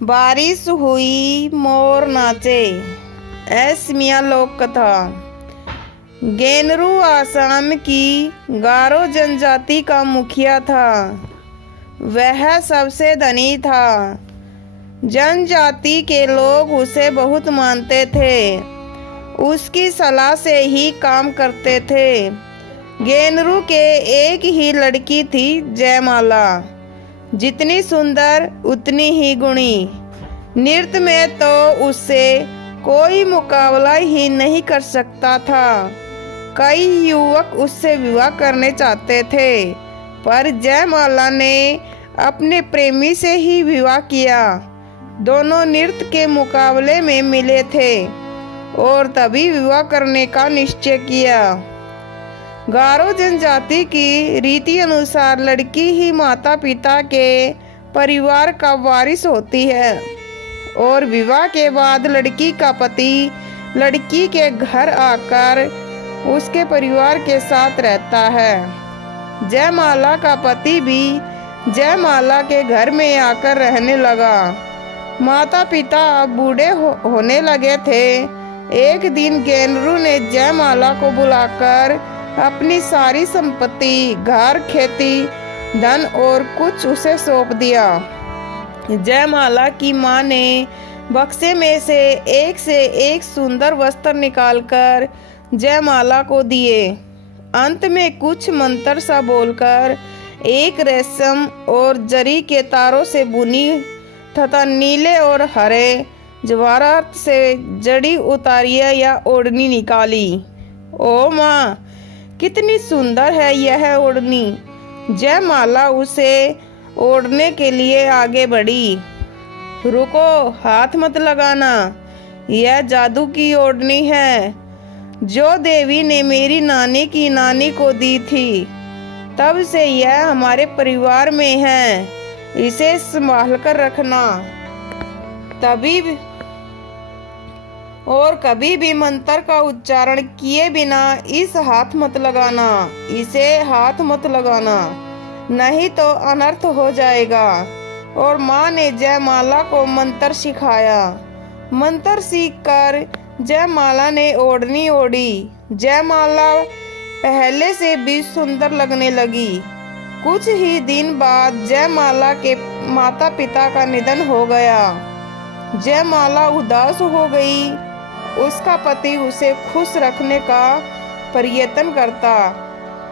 बारिश हुई मोर नाचे। मियाँ लोक कथा। गेनरू आसाम की गारो जनजाति का मुखिया था। वह सबसे धनी था। जनजाति के लोग उसे बहुत मानते थे। उसकी सलाह से ही काम करते थे। गेनरू के एक ही लड़की थी, जयमाला। जितनी सुंदर उतनी ही गुणी। नृत्य में तो उससे कोई मुकाबला ही नहीं कर सकता था। कई युवक उससे विवाह करने चाहते थे, पर जयमाला ने अपने प्रेमी से ही विवाह किया। दोनों नृत्य के मुकाबले में मिले थे और तभी विवाह करने का निश्चय किया। गारो जनजाति की रीति अनुसार लड़की ही माता पिता के परिवार का वारिस होती है और विवाह के बाद लड़की का पति लड़की के घर आकर उसके परिवार के साथ रहता है। जयमाला का पति भी जयमाला के घर में आकर रहने लगा। माता पिता अब बूढ़े होने लगे थे। एक दिन गेनरू ने जयमाला को बुलाकर अपनी सारी संपत्ति, घर, खेती, धन और कुछ उसे सौंप दिया। जयमाला की माँ ने बक्से में से एक सुंदर वस्त्र निकालकर जयमाला को दिए। अंत में कुछ मंत्र सा बोलकर एक रेशम और जरी के तारों से बुनी तथा नीले और हरे जवाहरात से जड़ी उतारिया या ओढ़नी निकाली। ओ माँ, कितनी सुंदर है यह ओढ़नी। जयमाला उसे ओढ़ने के लिए आगे बढ़ी। रुको, हाथ मत लगाना। यह जादू की ओढ़नी है जो देवी ने मेरी नानी की नानी को दी थी। तब से यह हमारे परिवार में है। इसे संभाल कर रखना। कभी भी मंत्र का उच्चारण किए बिना इसे हाथ मत लगाना, नहीं तो अनर्थ हो जाएगा। और माँ ने जयमाला को मंत्र सिखाया। मंत्र सीखकर जयमाला ने ओढ़नी ओढ़ी। जयमाला पहले से भी सुंदर लगने लगी। कुछ ही दिन बाद जयमाला के माता पिता का निधन हो गया। जयमाला उदास हो गई। उसका पति उसे खुश रखने का प्रयत्न करता,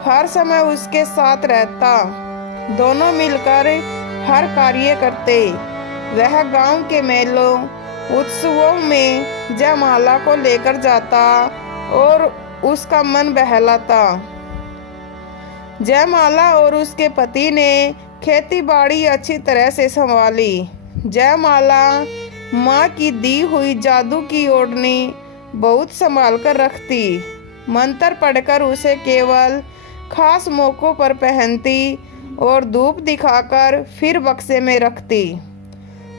हर समय उसके साथ रहता। दोनों मिलकर हर कार्य करते। वह गांव के मेलों, उत्सवों में जयमाला को लेकर जाता और उसका मन बहलाता। जयमाला और उसके पति ने खेती बाड़ी अच्छी तरह से संभाली। जयमाला माँ की दी हुई जादू की ओढ़नी बहुत संभाल कर रखती। मंत्र पढ़कर उसे केवल खास मौकों पर पहनती और धूप दिखाकर फिर बक्से में रखती।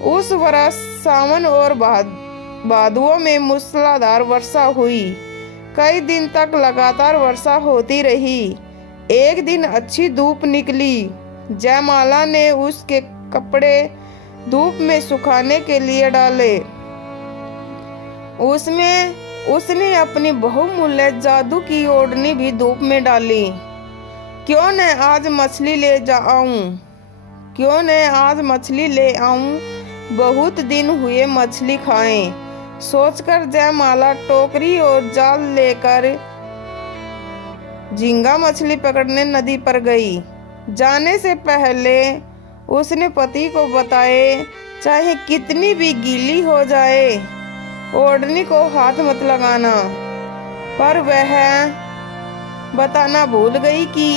उस वर्ष सावन और भादुओं में मूसलाधार वर्षा हुई। कई दिन तक लगातार वर्षा होती रही। एक दिन अच्छी धूप निकली। जयमाला ने उसके कपड़े धूप में सुखाने के लिए डाले। उसने अपनी बहुमूल्य जादू की ओढ़नी भी धूप में डाली। क्यों न आज मछली ले आऊं, बहुत दिन हुए मछली खाएं। सोचकर जयमाला टोकरी और जाल लेकर झींगा मछली पकड़ने नदी पर गई। जाने से पहले उसने पति को बताए, चाहे कितनी भी गीली हो जाए, ओढ़नी को हाथ मत लगाना। पर वह बताना भूल गई कि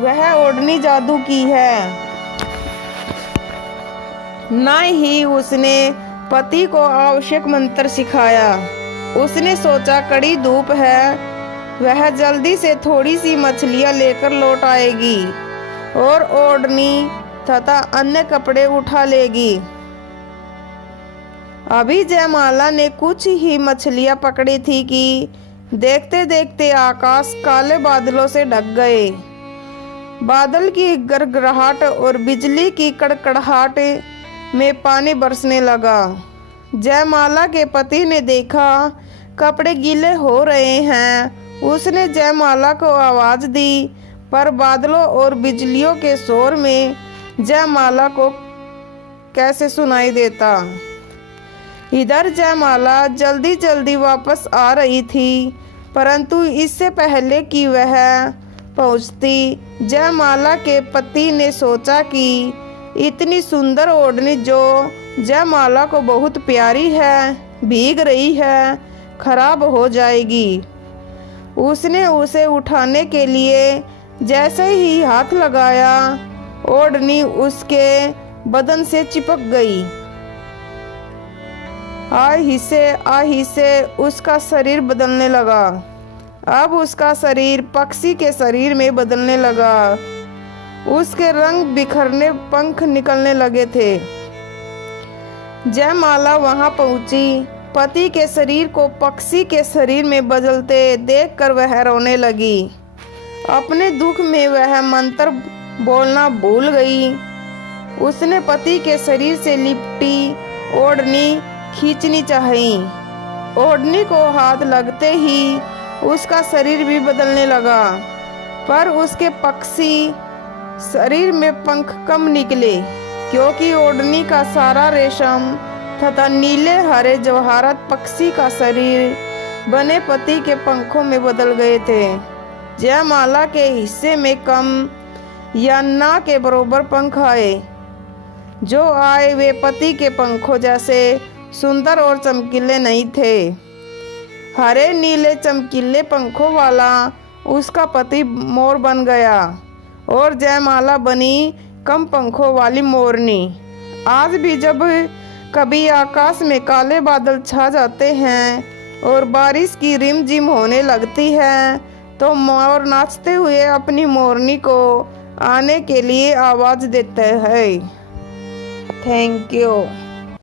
वह ओढ़नी जादू की है। न ही उसने पति को आवश्यक मंत्र सिखाया। उसने सोचा कड़ी धूप है, वह जल्दी से थोड़ी सी मछलियां लेकर लौट आएगी और ओढ़नी तथा अन्य कपड़े उठा लेगी। अभी जयमाला ने कुछ ही मछलियां पकड़ी थी कि देखते देखते आकाश काले बादलों से ढक गए। बादल की गड़गड़ाहट और बिजली की कड़कड़ाहट में पानी बरसने लगा। जयमाला के पति ने देखा कपड़े गीले हो रहे हैं। उसने जयमाला को आवाज़ दी, पर बादलों और बिजलियों के शोर में जयमाला को कैसे सुनाई देता। इधर जयमाला जल्दी जल्दी वापस आ रही थी, परंतु इससे पहले कि वह पहुंचती, जयमाला के पति ने सोचा कि इतनी सुंदर ओढ़नी जो जयमाला को बहुत प्यारी है, भीग रही है, खराब हो जाएगी। उसने उसे उठाने के लिए जैसे ही हाथ लगाया, ओढ़नी उसके बदन से चिपक गई। आहिस्ते उसका शरीर बदलने लगा। अब उसका शरीर पक्षी के शरीर में बदलने लगा। उसके रंग बिखरने, पंख निकलने लगे थे। जयमाला वहां पहुंची। पति के शरीर को पक्षी के शरीर में बदलते देखकर वह रोने लगी। अपने दुख में वह मंत्र बोलना भूल गई। उसने पति के शरीर से लिपटी ओढ़नी खींचनी चाही। ओढ़नी को हाथ लगते ही उसका शरीर भी बदलने लगा, पर उसके पक्षी शरीर में पंख कम निकले, क्योंकि ओढ़नी का सारा रेशम तथा नीले हरे जवाहरात पक्षी का शरीर बने पति के पंखों में बदल गए थे। जयमाला के हिस्से में कम या ना के बराबर पंख आए। जो आए वे पति के पंखों जैसे सुंदर और चमकीले नहीं थे। हरे नीले चमकीले पंखों वाला उसका पति मोर बन गया और जयमाला बनी कम पंखों वाली मोरनी। आज भी जब कभी आकाश में काले बादल छा जाते हैं और बारिश की रिमझिम होने लगती है, तो मोर नाचते हुए अपनी मोरनी को आने के लिए आवाज़ देते हैं। Thank you.